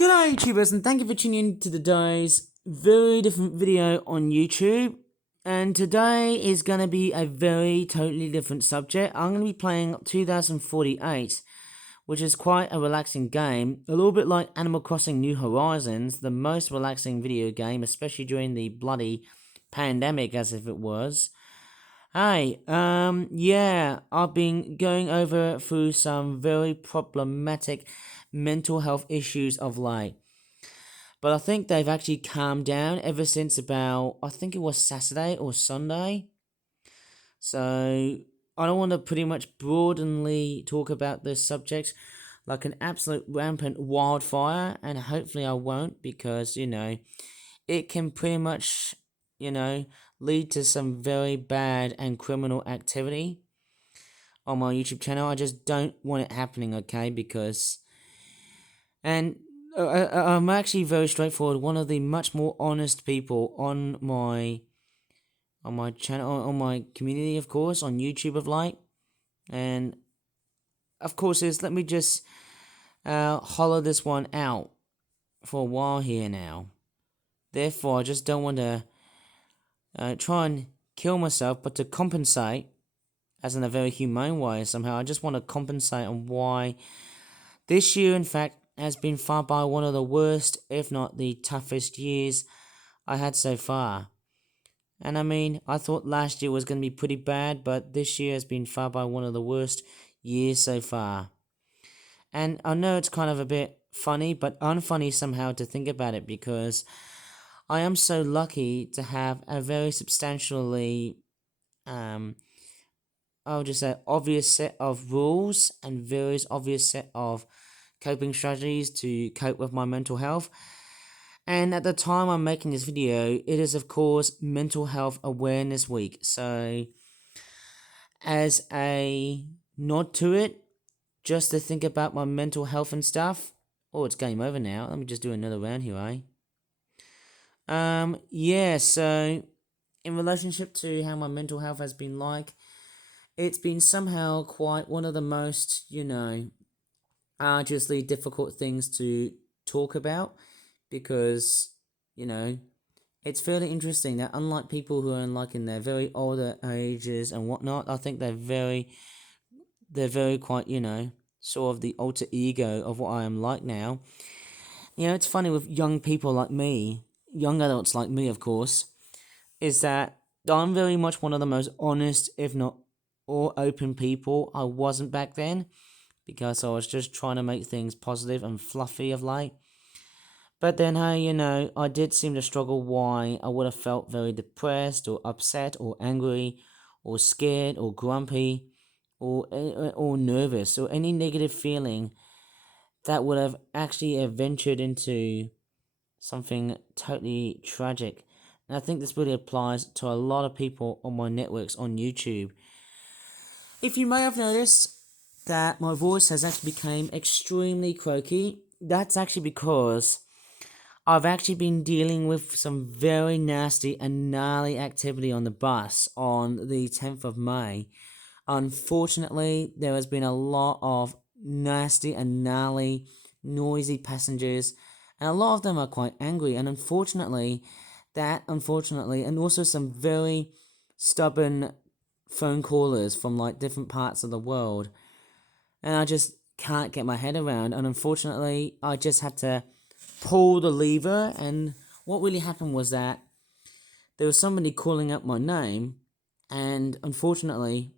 G'day YouTubers, and thank you for tuning in to today's very different video on YouTube. And today is going to be a very totally different subject. I'm going to be playing 2048, which is quite a relaxing game. A little bit like Animal Crossing New Horizons, the most relaxing video game, especially during the bloody pandemic as if it was. Hey, yeah, I've been going over through some very problematic mental health issues of late. But I think they've actually calmed down ever since about, I think it was Saturday or Sunday. So I don't want to pretty much broadenly talk about this subject like an absolute rampant wildfire, and hopefully I won't, because, it can pretty much, lead to some very bad and criminal activity on my YouTube channel. I just don't want it happening, okay? Because, and I'm actually very straightforward. One of the much more honest people on my channel, on my community, of course, on YouTube of late, and of course let me just hollow this one out for a while here now. Therefore, I just don't want to try and kill myself, but to compensate, as in a very humane way somehow. I just want to compensate on why this year, in fact, has been far by one of the worst, if not the toughest years I had so far. And I mean, I thought last year was going to be pretty bad, but this year has been far by one of the worst years so far. And I know it's kind of a bit funny, but unfunny somehow to think about it, because I am so lucky to have a very substantially, I'll just say, obvious set of rules and various obvious set of coping strategies to cope with my mental health. And at the time I'm making this video, it is of course Mental Health Awareness Week. So as a nod to it, just to think about my mental health and stuff. Oh, it's game over now. Let me just do another round here, eh? Yeah, so in relationship to how my mental health has been like, it's been somehow quite one of the most, arduously difficult things to talk about, because, it's fairly interesting that unlike people who are in their very older ages and whatnot, I think they're very quite, sort of the alter ego of what I am like now. It's funny with young people like me, young adults like me, of course, is that I'm very much one of the most honest, if not all open people. I wasn't back then, because I was just trying to make things positive and fluffy of late. But then, hey, I did seem to struggle why I would have felt very depressed or upset or angry or scared or grumpy or nervous or any negative feeling that would have actually ventured into something totally tragic. And I think this really applies to a lot of people on my networks on YouTube. If you may have noticed that my voice has actually become extremely croaky, that's actually because I've actually been dealing with some very nasty and gnarly activity on the bus on the 10th of May. Unfortunately, there has been a lot of nasty and gnarly, noisy passengers, and a lot of them are quite angry, and unfortunately, and also some very stubborn phone callers from like different parts of the world, and I just can't get my head around, and unfortunately, I just had to pull the lever, and what really happened was that there was somebody calling up my name, and unfortunately,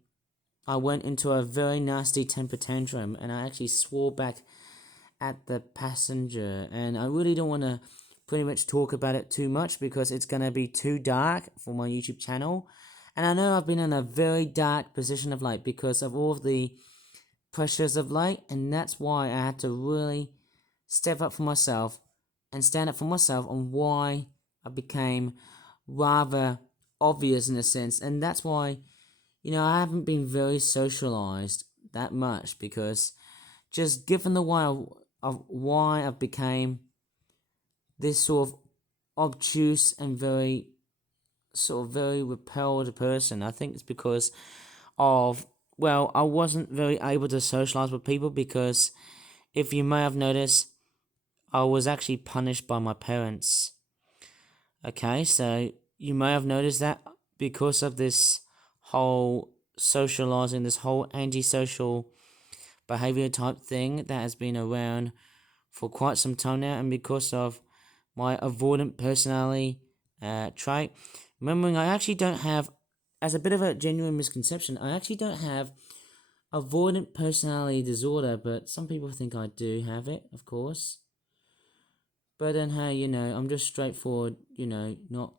I went into a very nasty temper tantrum, and I actually swore back at the passenger, and I really don't want to pretty much talk about it too much, because it's going to be too dark for my YouTube channel, and I know I've been in a very dark position of late because of all of the pressures of late, and that's why I had to really step up for myself and stand up for myself on why I became rather obvious in a sense, and that's why, I haven't been very socialized that much, because just given the way of why I became this sort of obtuse and very repelled person, I think it's because of, well, I wasn't very able to socialize with people, because if you may have noticed, I was actually punished by my parents. Okay, so you may have noticed that because of this whole socializing, this whole antisocial behavior type thing that has been around for quite some time now, and because of my avoidant personality trait. Remembering, I actually don't have, as a bit of a genuine misconception, I actually don't have avoidant personality disorder, but some people think I do have it, of course. But then, hey, I'm just straightforward, not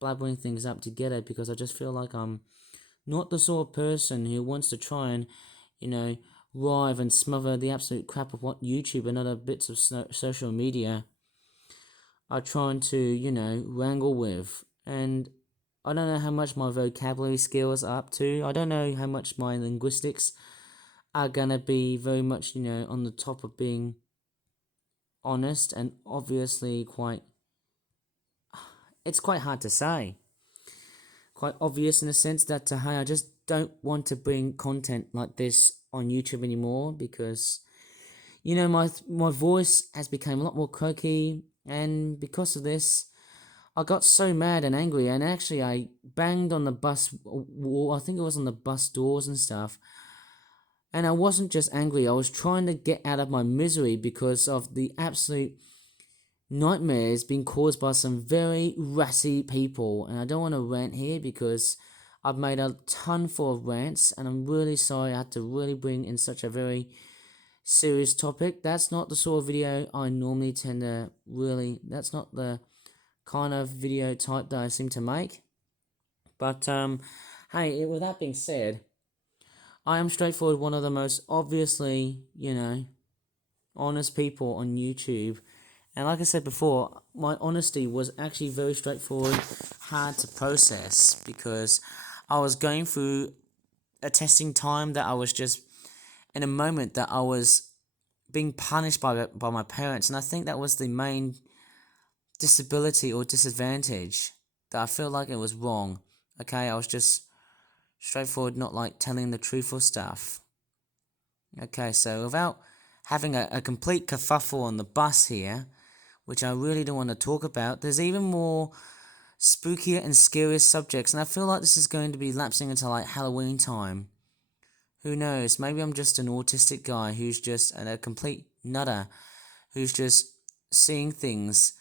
blabbering things up together because I just feel like I'm not the sort of person who wants to try and, rive and smother the absolute crap of what YouTube and other bits of social media are trying to, wrangle with. And I don't know how much my vocabulary skills are up to. I don't know how much my linguistics are gonna be very much, on the top of being honest, and obviously it's quite hard to say. Quite obvious in the sense that, hey, I just don't want to bring content like this on YouTube anymore because, my voice has become a lot more croaky, and because of this, I got so mad and angry, and actually I banged on the bus wall. I think it was on the bus doors and stuff. And I wasn't just angry, I was trying to get out of my misery because of the absolute nightmares being caused by some very ratty people. And I don't want to rant here because I've made a ton full of rants, and I'm really sorry I had to really bring in such a very serious topic. That's not the sort of video I normally tend to that's not the kind of video type that I seem to make. But hey, with that being said, I am straightforward, one of the most obviously, honest people on YouTube. And like I said before, my honesty was actually very straightforward, hard to process because I was going through a testing time that I was just in a moment that I was being punished by my parents, and I think that was the main disability or disadvantage that I feel like it was wrong. Okay, I was just straightforward, not like telling the truth or stuff. Okay, so without having a complete kerfuffle on the bus here, which I really don't want to talk about, there's even more spookier and scarier subjects, and I feel like this is going to be lapsing into like Halloween time. Who knows, maybe I'm just an autistic guy who's just a complete nutter, who's just seeing things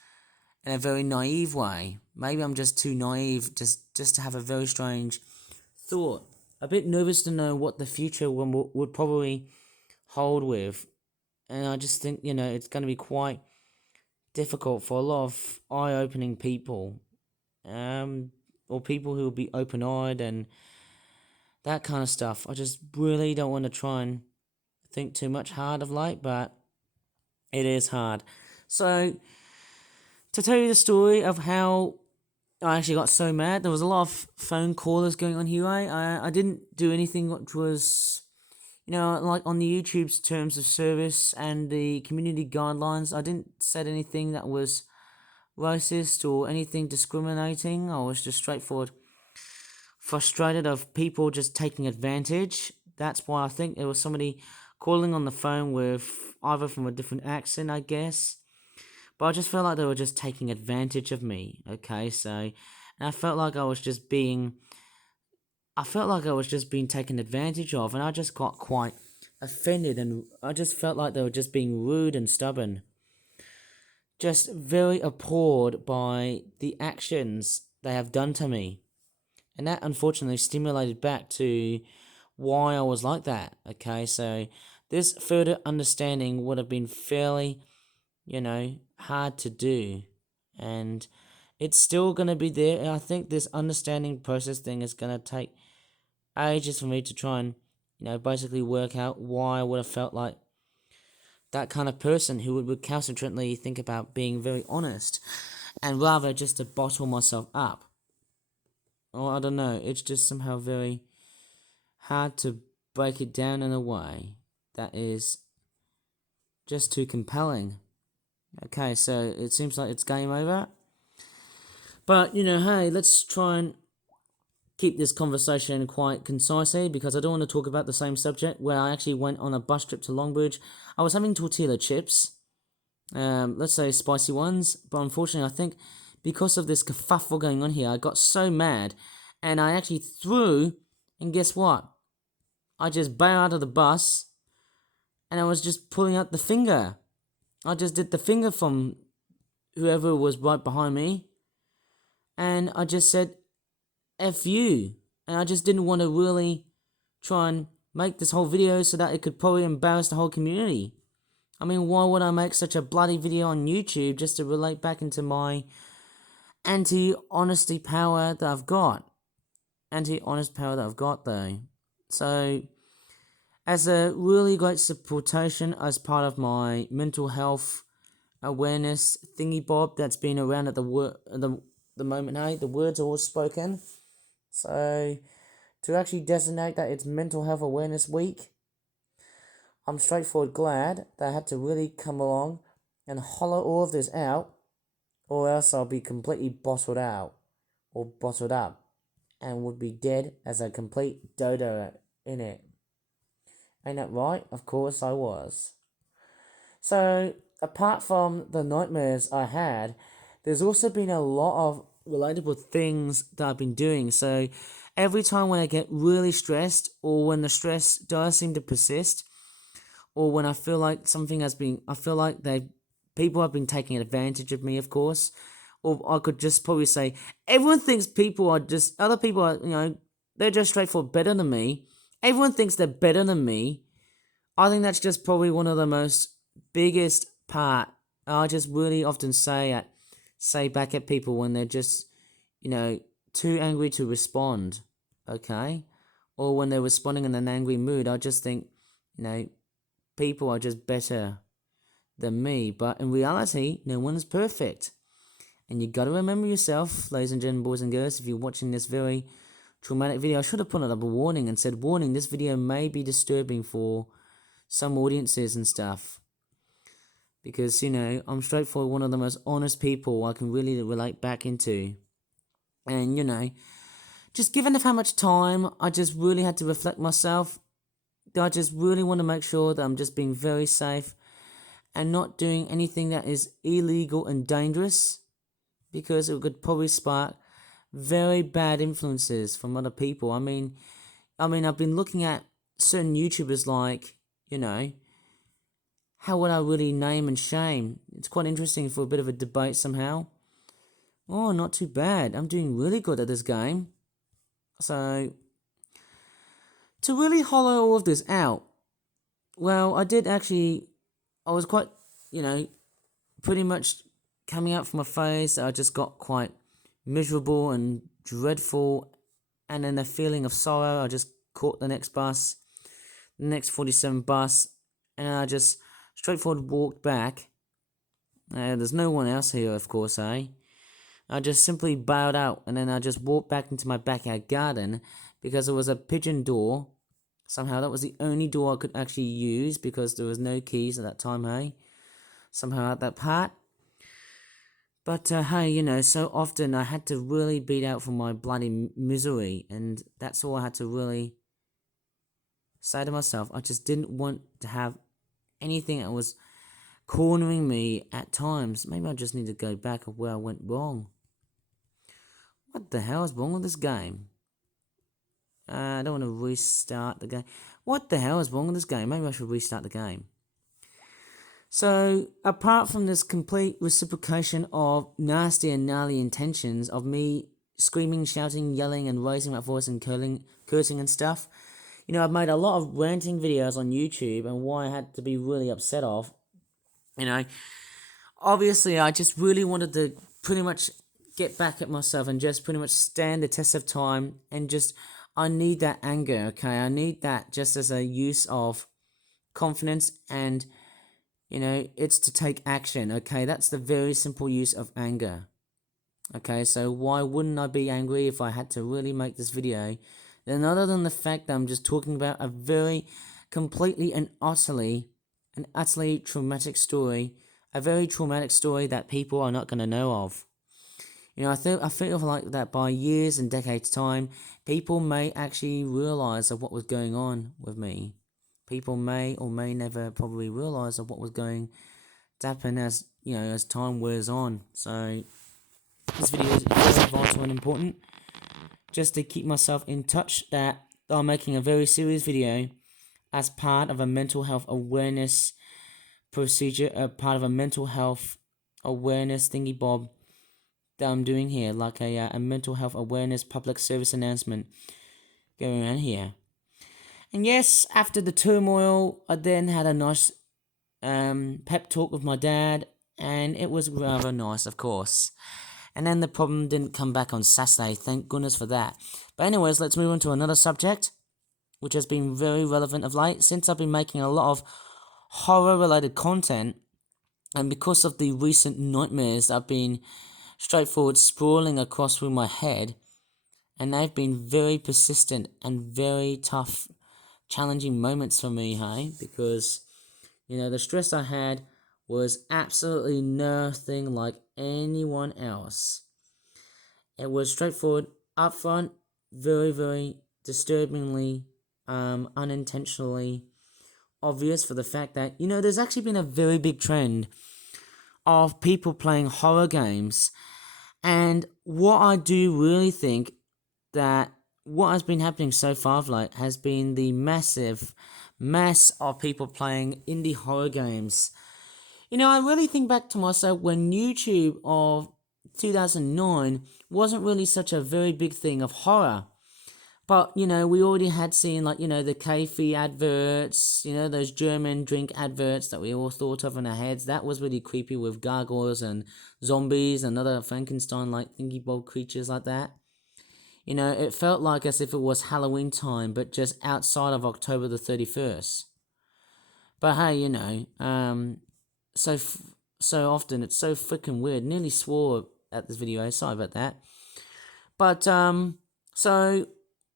in a very naive way. Maybe I'm just too naive just to have a very strange thought. A bit nervous to know what the future would probably hold with. And I just think, it's going to be quite difficult for a lot of eye-opening people. Or people who will be open-eyed and that kind of stuff. I just really don't want to try and think too much hard of late, but it is hard. So, to tell you the story of how I actually got so mad, there was a lot of phone callers going on here. I didn't do anything which was, like on the YouTube's terms of service and the community guidelines. I didn't say anything that was racist or anything discriminating. I was just straightforward frustrated of people just taking advantage. That's why I think there was somebody calling on the phone with either from a different accent, I guess. But I just felt like they were just taking advantage of me. Okay, so, and I felt like I was just being taken advantage of, and I just got quite offended, and I just felt like they were just being rude and stubborn. Just very appalled by the actions they have done to me. And that unfortunately stimulated back to why I was like that. Okay, so this further understanding would have been fairly, hard to do. And it's still going to be there. And I think this understanding process thing is going to take ages for me to try and, basically work out why I would have felt like that kind of person who would recalcitrantly think about being very honest and rather just to bottle myself up. Or I don't know, it's just somehow very hard to break it down in a way that is just too compelling. Okay, so it seems like it's game over. But, hey, let's try and keep this conversation quite concise here because I don't want to talk about the same subject where I actually went on a bus trip to Longbridge. I was having tortilla chips. let's say spicy ones. But unfortunately, I think because of this kerfuffle going on here, I got so mad, and I actually threw. And guess what? I just bailed out of the bus, and I was just pulling out the finger. I just did the finger from whoever was right behind me, and I just said F you. And I just didn't want to really try and make this whole video so that it could probably embarrass the whole community. I mean, why would I make such a bloody video on YouTube just to relate back into my anti-honesty power that I've got? Anti-honest power that I've got, though. So, as a really great supportation as part of my mental health awareness thingy bob that's been around at the moment, hey, the words are all spoken. So, to actually designate that it's Mental Health Awareness Week, I'm straightforward glad that I had to really come along and holler all of this out, or else I'll be completely bottled out, or bottled up, and would be dead as a complete dodo in it. Ain't that right? Of course I was. So, apart from the nightmares I had, there's also been a lot of relatable things that I've been doing. So, every time when I get really stressed, or when the stress does seem to persist, or when I feel like people have been taking advantage of me, of course, or I could just probably say, everyone thinks other people are, they're just straightforward better than me. Everyone thinks they're better than me. I think that's just probably one of the most biggest part. I just really often say back at people when they're just, too angry to respond, okay? Or when they're responding in an angry mood, I just think, people are just better than me. But in reality, no one is perfect. And you gotta remember yourself, ladies and gentlemen, boys and girls, if you're watching this very traumatic video. I should have put up a warning and said, warning, this video may be disturbing for some audiences and stuff. Because, I'm straightforward, one of the most honest people I can really relate back into. And, just given how much time I just really had to reflect myself, I just really want to make sure that I'm just being very safe and not doing anything that is illegal and dangerous, because it could probably spark very bad influences from other people. I mean, I've been looking at certain YouTubers like, how would I really name and shame? It's quite interesting for a bit of a debate somehow. Oh, not too bad. I'm doing really good at this game. So, to really hollow all of this out, well, I was quite, pretty much coming out from a phase that I just got quite miserable and dreadful, and then a feeling of sorrow. I just caught the next 47 bus, and I just straightforward walked back. There's no one else here, of course, eh? I just simply bowed out, and then I just walked back into my backyard garden because there was a pigeon door. Somehow that was the only door I could actually use because there was no keys at that time, hey? Somehow at that part. But hey, so often I had to really beat out from my bloody misery, and that's all I had to really say to myself. I just didn't want to have anything that was cornering me at times. Maybe I just need to go back of where I went wrong. What the hell is wrong with this game? I don't want to restart the game. What the hell is wrong with this game? Maybe I should restart the game. So, apart from this complete reciprocation of nasty and gnarly intentions of me screaming, shouting, yelling, and raising my voice and cursing and stuff, I've made a lot of ranting videos on YouTube, and why I had to be really upset of, obviously I just really wanted to pretty much get back at myself and just pretty much stand the test of time, and just, I need that anger, okay? I need that just as a use of confidence, and it's to take action, okay? That's the very simple use of anger. Okay, so why wouldn't I be angry if I had to really make this video? Then other than the fact that I'm just talking about a very completely and utterly traumatic story, a very traumatic story that people are not going to know of. I feel like that by years and decades time, people may actually realize of what was going on with me. People may or may never probably realize of what was going happen as as time wears on. So this video is very vital and important, just to keep myself in touch that I'm making a very serious video as part of a mental health awareness procedure, a part of a mental health awareness thingy bob that I'm doing here, like a mental health awareness public service announcement going around here. And yes, after the turmoil, I then had a nice pep talk with my dad, and it was rather nice, of course. And then the problem didn't come back on Saturday, thank goodness for that. But anyways, let's move on to another subject, which has been very relevant of late, since I've been making a lot of horror-related content, and because of the recent nightmares that have been straightforward sprawling across through my head, and they've been very persistent and very tough, challenging moments for me, hey? Because, the stress I had was absolutely nothing like anyone else. It was straightforward, upfront, very, very disturbingly, unintentionally obvious for the fact that, there's actually been a very big trend of people playing horror games. And what I do really think that what has been happening so far of late has been the massive mass of people playing indie horror games. I really think back to myself when YouTube of 2009 wasn't really such a very big thing of horror. But, we already had seen, the Kafi adverts, those German drink adverts that we all thought of in our heads. That was really creepy with gargoyles and zombies and other Frankenstein-like thingy bob creatures like that. It felt like as if it was Halloween time, but just outside of October the 31st. But hey, so often it's so freaking weird. Nearly swore at this video, sorry about that. But, so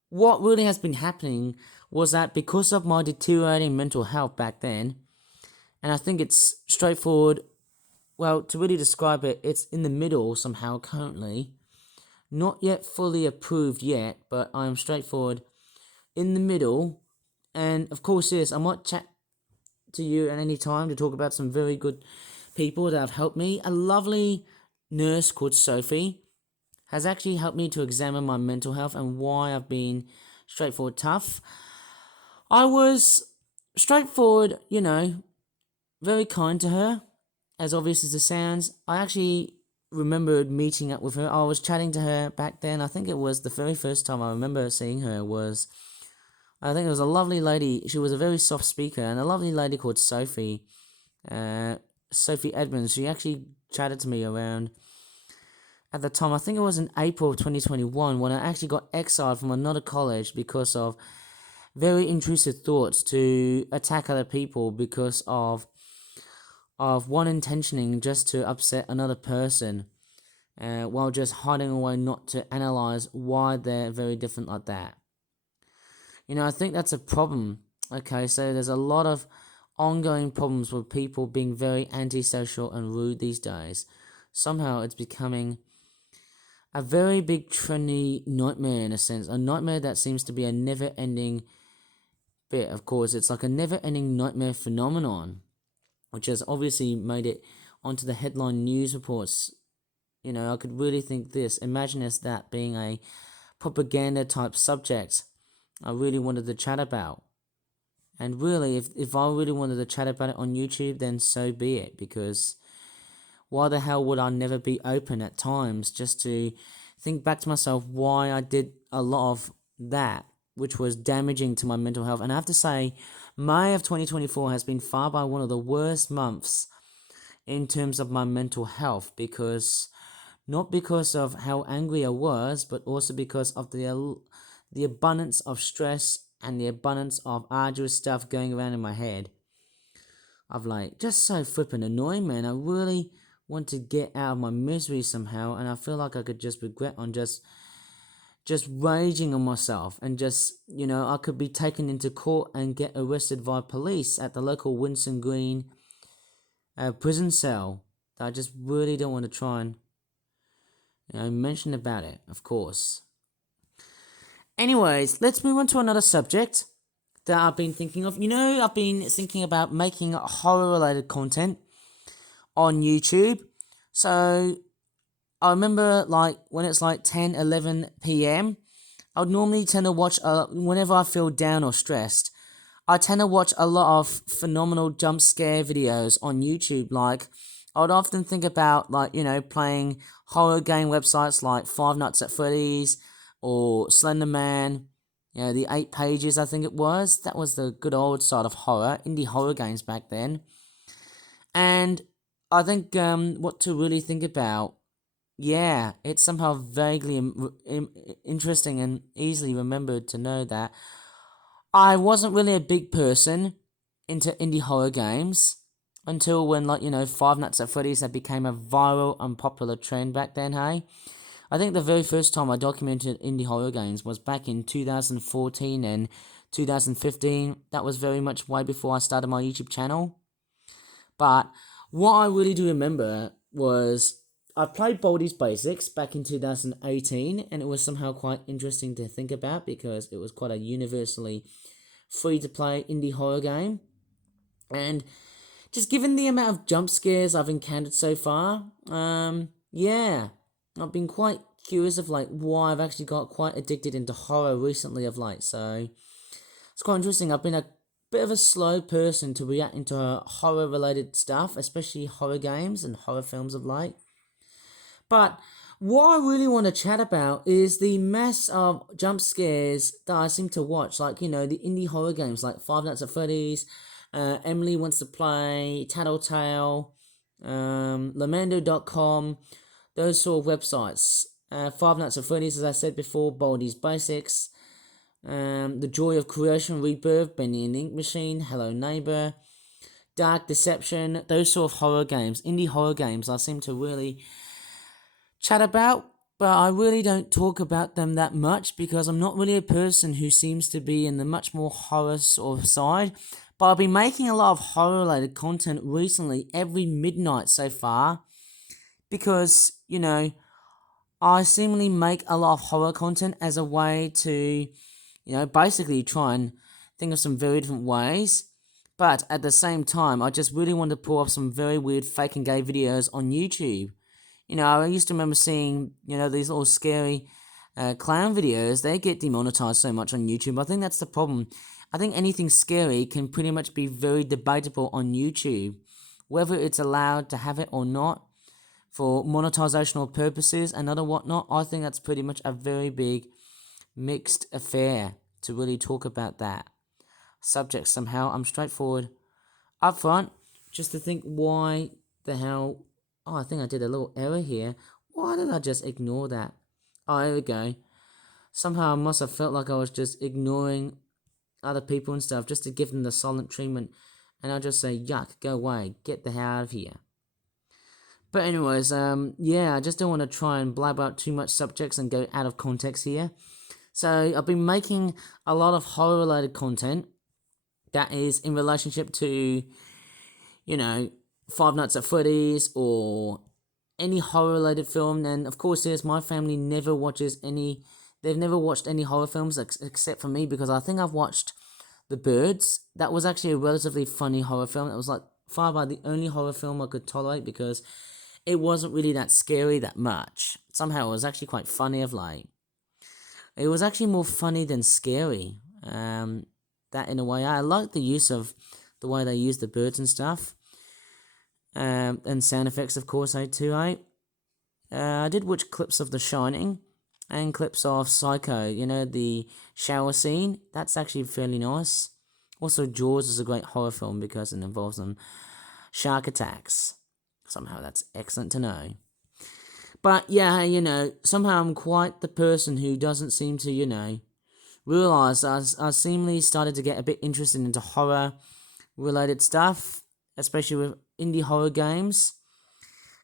what really has been happening was that because of my deteriorating mental health back then, and I think it's straightforward, well, to really describe it, it's in the middle somehow currently. Not yet fully approved yet, but I'm straightforward in the middle. And of course, yes, I might chat to you at any time to talk about some very good people that have helped me. A lovely nurse called Sophie has actually helped me to examine my mental health and why I've been straightforward tough. I was straightforward, very kind to her, as obvious as it sounds. I actually remembered meeting up with her. I was chatting to her back then. I think it was the very first time I remember seeing her was, I think it was a lovely lady. She was a very soft speaker, and a lovely lady called Sophie, Sophie Edmonds. She actually chatted to me around, at the time, I think it was in April of 2021, when I actually got exiled from another college because of very intrusive thoughts to attack other people because of one intentioning just to upset another person, while just hiding away not to analyze why they're very different like that. I think that's a problem. Okay, so there's a lot of ongoing problems with people being very antisocial and rude these days. Somehow it's becoming a very big trendy nightmare in a sense. A nightmare that seems to be a never-ending bit. Of course, it's like a never-ending nightmare phenomenon, which has obviously made it onto the headline news reports. I could really think this. Imagine as that being a propaganda type subject I really wanted to chat about. And really, if I really wanted to chat about it on YouTube, then so be it. Because why the hell would I never be open at times just to think back to myself why I did a lot of that, which was damaging to my mental health. And I have to say, May of 2024 has been far by one of the worst months in terms of my mental health, because not because of how angry I was, but also because of the abundance of stress and the abundance of arduous stuff going around in my head. Of just so flippin' annoying, man. I really want to get out of my misery somehow, and I feel like I could just regret on just raging on myself, and just, I could be taken into court and get arrested by police at the local Winson Green prison cell. That I just really don't want to try and mention about it, of course. Anyways, let's move on to another subject that I've been thinking of. I've been thinking about making horror-related content. on YouTube. So I remember like when it's like 10, 11 p.m., I would normally tend to watch, whenever I feel down or stressed, I tend to watch a lot of phenomenal jump scare videos on YouTube. Like, I would often think about, like, playing horror game websites like Five Nights at Freddy's or Slender Man, the 8 Pages, I think it was. That was the good old side of horror, indie horror games back then. And I think what to really think about, yeah, it's somehow vaguely interesting and easily remembered to know that I wasn't really a big person into indie horror games until when, like, Five Nights at Freddy's had became a viral and popular trend back then, hey? I think the very first time I documented indie horror games was back in 2014 and 2015. That was very much way before I started my YouTube channel. But what I really do remember was I played Baldi's Basics back in 2018, and it was somehow quite interesting to think about because it was quite a universally free-to-play indie horror game. And just given the amount of jump scares I've encountered so far, yeah, I've been quite curious of like why I've actually got quite addicted into horror recently of late. So it's quite interesting. I've been a bit of a slow person to react into horror related stuff, especially horror games and horror films of late. But what I really want to chat about is the mess of jump scares that I seem to watch, like, the indie horror games like Five Nights at Freddy's, Emily Wants to Play, Tattletale, Lamando.com, those sort of websites. Five Nights at Freddy's, as I said before, Baldi's Basics, The Joy of Creation Rebirth, Benny and the Ink Machine, Hello Neighbor, Dark Deception, those sort of horror games, indie horror games, I seem to really chat about, but I really don't talk about them that much because I'm not really a person who seems to be in the much more horror sort of side. But I've been making a lot of horror related content recently every midnight so far because, I seemingly make a lot of horror content as a way to, basically try and think of some very different ways. But at the same time, I just really want to pull off some very weird fake and gay videos on YouTube. I used to remember seeing, these little scary clown videos. They get demonetized so much on YouTube. I think that's the problem. I think anything scary can pretty much be very debatable on YouTube. Whether it's allowed to have it or not for monetizational purposes and other whatnot, I think that's pretty much a very big mixed affair to really talk about that subject somehow. I'm straightforward up front just to think why the hell. Oh, I think I did a little error here. Why did I just ignore that? Oh, here we go. Somehow I must have felt like I was just ignoring other people and stuff just to give them the silent treatment. And I just say, yuck, go away, get the hell out of here. But anyways, yeah, I just don't want to try and blab out too much subjects and go out of context here. So I've been making a lot of horror-related content that is in relationship to, Five Nights at Freddy's or any horror-related film. And of course, my family never watches any. They've never watched any horror films except for me because I think I've watched The Birds. That was actually a relatively funny horror film. It was like far by the only horror film I could tolerate because it wasn't really that scary that much. Somehow it was actually quite funny of late. It was actually more funny than scary. That in a way, I like the use of the way they use the birds and stuff. And sound effects, of course, too, I did watch clips of The Shining and clips of Psycho, the shower scene. That's actually fairly nice. Also, Jaws is a great horror film because it involves some shark attacks. Somehow that's excellent to know. But yeah, somehow I'm quite the person who doesn't seem to, realize I seemingly started to get a bit interested into horror related stuff, especially with indie horror games.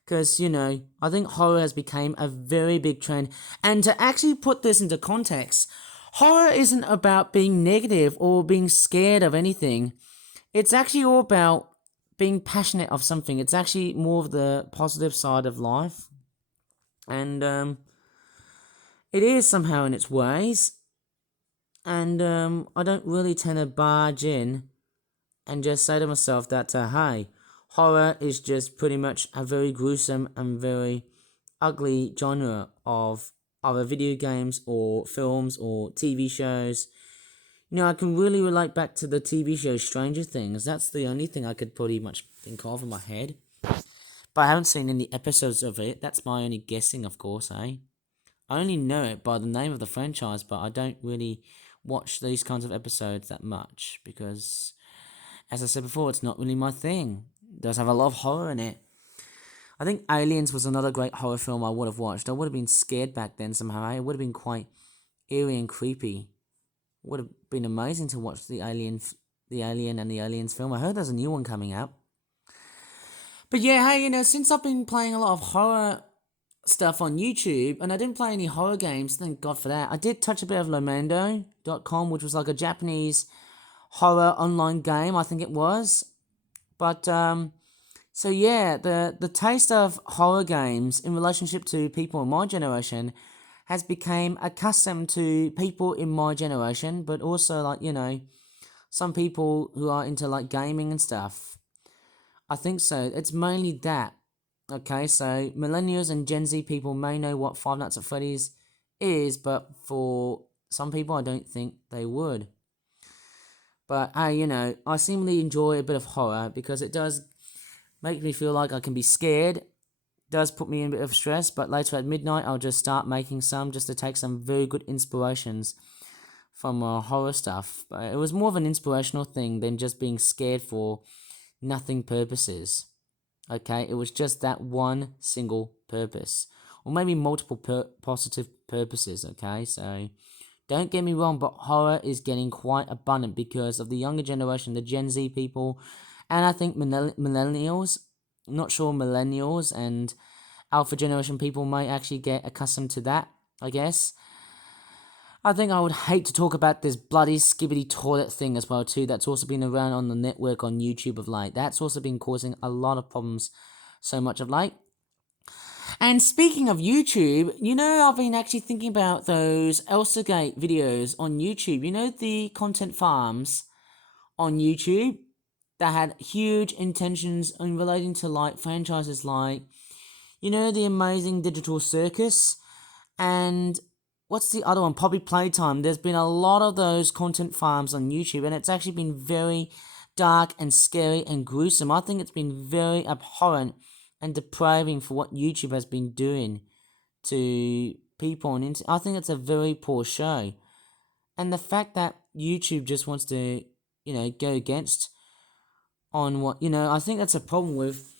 Because, I think horror has become a very big trend. And to actually put this into context, horror isn't about being negative or being scared of anything. It's actually all about being passionate of something. It's actually more of the positive side of life. And it is somehow in its ways. And I don't really tend to barge in and just say to myself that, hey, horror is just pretty much a very gruesome and very ugly genre of other video games or films or TV shows. I can really relate back to the TV show Stranger Things. That's the only thing I could pretty much think of in my head. But I haven't seen any episodes of it. That's my only guessing, of course, eh? I only know it by the name of the franchise, but I don't really watch these kinds of episodes that much because, as I said before, it's not really my thing. It does have a lot of horror in it. I think Aliens was another great horror film I would have watched. I would have been scared back then somehow. It would have been quite eerie and creepy. It would have been amazing to watch the Alien and the Aliens film. I heard there's a new one coming out. But yeah, hey, since I've been playing a lot of horror stuff on YouTube, and I didn't play any horror games, thank God for that. I did touch a bit of Lomando.com, which was like a Japanese horror online game, I think it was. But, so yeah, the taste of horror games in relationship to people in my generation has become accustomed to people in my generation, but also like, some people who are into like gaming and stuff. I think so. It's mainly that. Okay, so millennials and Gen Z people may know what Five Nights at Freddy's is, but for some people, I don't think they would. But hey, I seemingly enjoy a bit of horror because it does make me feel like I can be scared. It does put me in a bit of stress, but later at midnight, I'll just start making some just to take some very good inspirations from horror stuff. But it was more of an inspirational thing than just being scared for nothing purposes. Okay, it was just that one single purpose, or maybe multiple positive purposes. Okay, so don't get me wrong, but horror is getting quite abundant because of the younger generation, the Gen Z people, and I think millennials. I'm not sure millennials and alpha generation people may actually get accustomed to that, I guess. I think I would hate to talk about this bloody skibbity toilet thing as well too. That's also been around on the network on YouTube of late. That's also been causing a lot of problems so much of late. And speaking of YouTube, I've been actually thinking about those Elsagate videos on YouTube. The content farms on YouTube that had huge intentions in relating to like franchises like, the amazing digital circus and what's the other one? Probably Playtime. There's been a lot of those content farms on YouTube, and it's actually been very dark and scary and gruesome. I think it's been very abhorrent and depraving for what YouTube has been doing to people on internet. I think it's a very poor show. And the fact that YouTube just wants to, go against on what, I think that's a problem with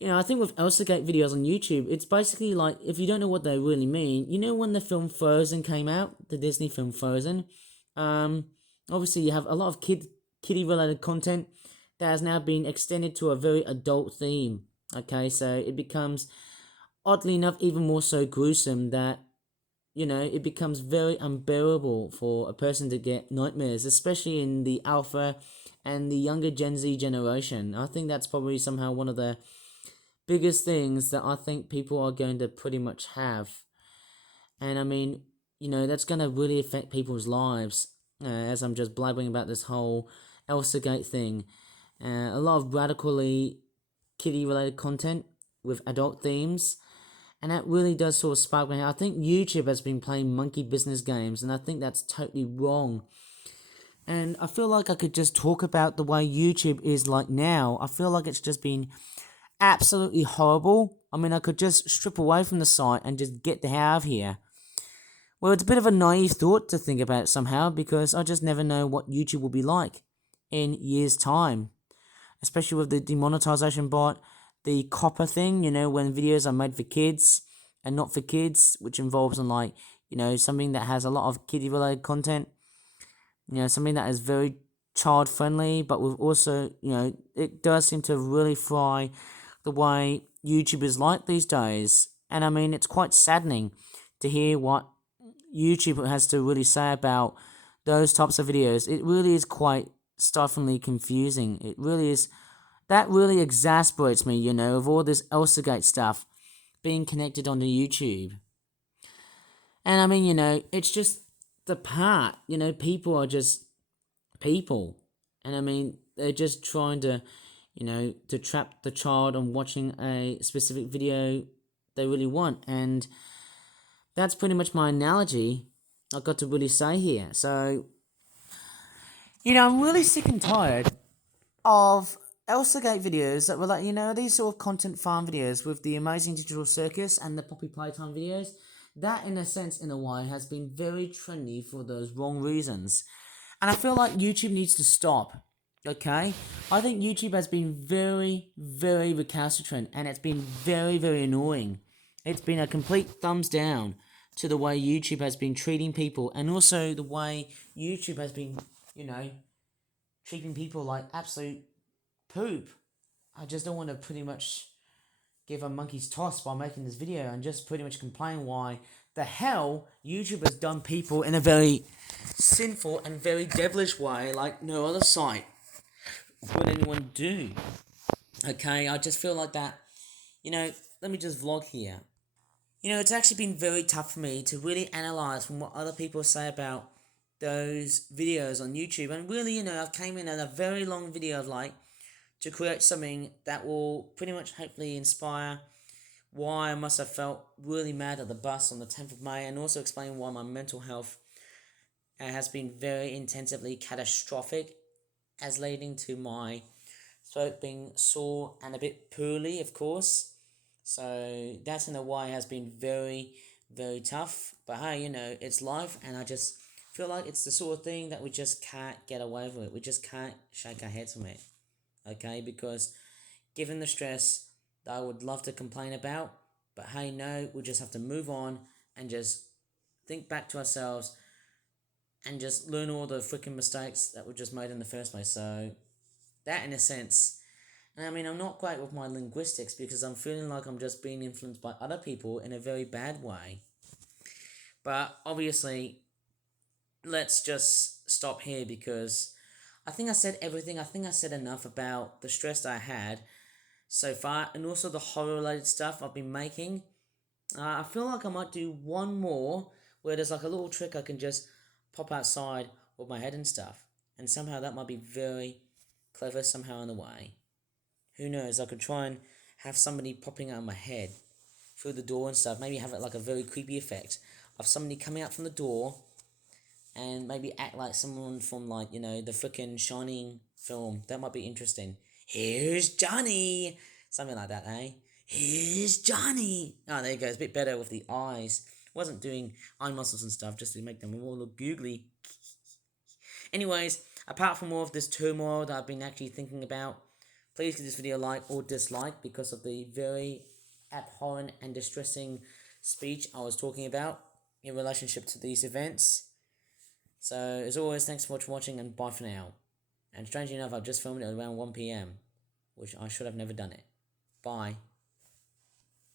I think with Elsagate videos on YouTube, it's basically like, if you don't know what they really mean, when the film Frozen came out, the Disney film Frozen, obviously you have a lot of kiddie-related content that has now been extended to a very adult theme, okay, so it becomes, oddly enough, even more so gruesome that, it becomes very unbearable for a person to get nightmares, especially in the alpha and the younger Gen Z generation. I think that's probably somehow one of the biggest things that I think people are going to pretty much have. And I mean, that's going to really affect people's lives, as I'm just blabbering about this whole Elsagate thing. A lot of radically kiddie-related content with adult themes, and that really does sort of spark me. I think YouTube has been playing monkey business games, and I think that's totally wrong. And I feel like I could just talk about the way YouTube is like now. I feel like it's just been absolutely horrible. I mean, I could just strip away from the site and just get the hell out of here. Well, it's a bit of a naive thought to think about somehow because I just never know what YouTube will be like in years' time. Especially with the demonetization bot, the copper thing, when videos are made for kids and not for kids, which involves something that has a lot of kiddie-related content. Something that is very child-friendly, but with also, it does seem to really fry the way YouTube is like these days. And I mean, it's quite saddening to hear what YouTube has to really say about those types of videos. It really is quite startlingly confusing. It really is. That really exasperates me, of all this Elsagate stuff being connected onto YouTube. And I mean, it's just the part, people are just people. And I mean, they're just trying to, to trap the child on watching a specific video they really want. And that's pretty much my analogy I've got to really say here. So, I'm really sick and tired of Elsagate videos that were like, these sort of content farm videos with the amazing digital circus and the poppy playtime videos. That, in a sense, in a way, has been very trendy for those wrong reasons. And I feel like YouTube needs to stop. Okay? I think YouTube has been very, very recalcitrant, and it's been very, very annoying. It's been a complete thumbs down to the way YouTube has been treating people, and also the way YouTube has been, treating people like absolute poop. I just don't want to pretty much give a monkey's toss by making this video and just pretty much complain why the hell YouTube has done people in a very sinful and very devilish way like no other site would anyone do. Okay, I just feel like that, let me just vlog here. It's actually been very tough for me to really analyze from what other people say about those videos on YouTube. And really, I came in at a very long video of to create something that will pretty much hopefully inspire why I must have felt really mad at the bus on the 10th of May, and also explain why my mental health has been very intensively catastrophic, as leading to my throat being sore and a bit poorly, of course. So that in a way has been very, very tough. But hey, it's life, and I just feel like it's the sort of thing that we just can't get away with it. We just can't shake our heads from it. Okay, because given the stress that I would love to complain about, but hey, no, we'll just have to move on and just think back to ourselves and just learn all the freaking mistakes that were just made in the first place. So that, in a sense, and I mean, I'm not great with my linguistics because I'm feeling like I'm just being influenced by other people in a very bad way. But obviously, let's just stop here because I think I said everything. I think I said enough about the stress that I had so far, and also the horror-related stuff I've been making. I feel like I might do one more where there's like a little trick I can just pop outside with my head and stuff. And somehow that might be very clever somehow in a way. Who knows, I could try and have somebody popping out of my head through the door and stuff. Maybe have it like a very creepy effect of somebody coming out from the door and maybe act like someone from the frickin' Shining film. That might be interesting. Here's Johnny! Something like that, eh? Here's Johnny! Oh, there you go. It's a bit better with the eyes. Wasn't doing eye muscles and stuff just to make them all look googly. Anyways, apart from all of this turmoil that I've been actually thinking about, please give this video a like or dislike because of the very abhorrent and distressing speech I was talking about in relationship to these events. So, as always, thanks so much for watching, and bye for now. And strangely enough, I've just filmed it at around 1 PM, which I should have never done it. Bye.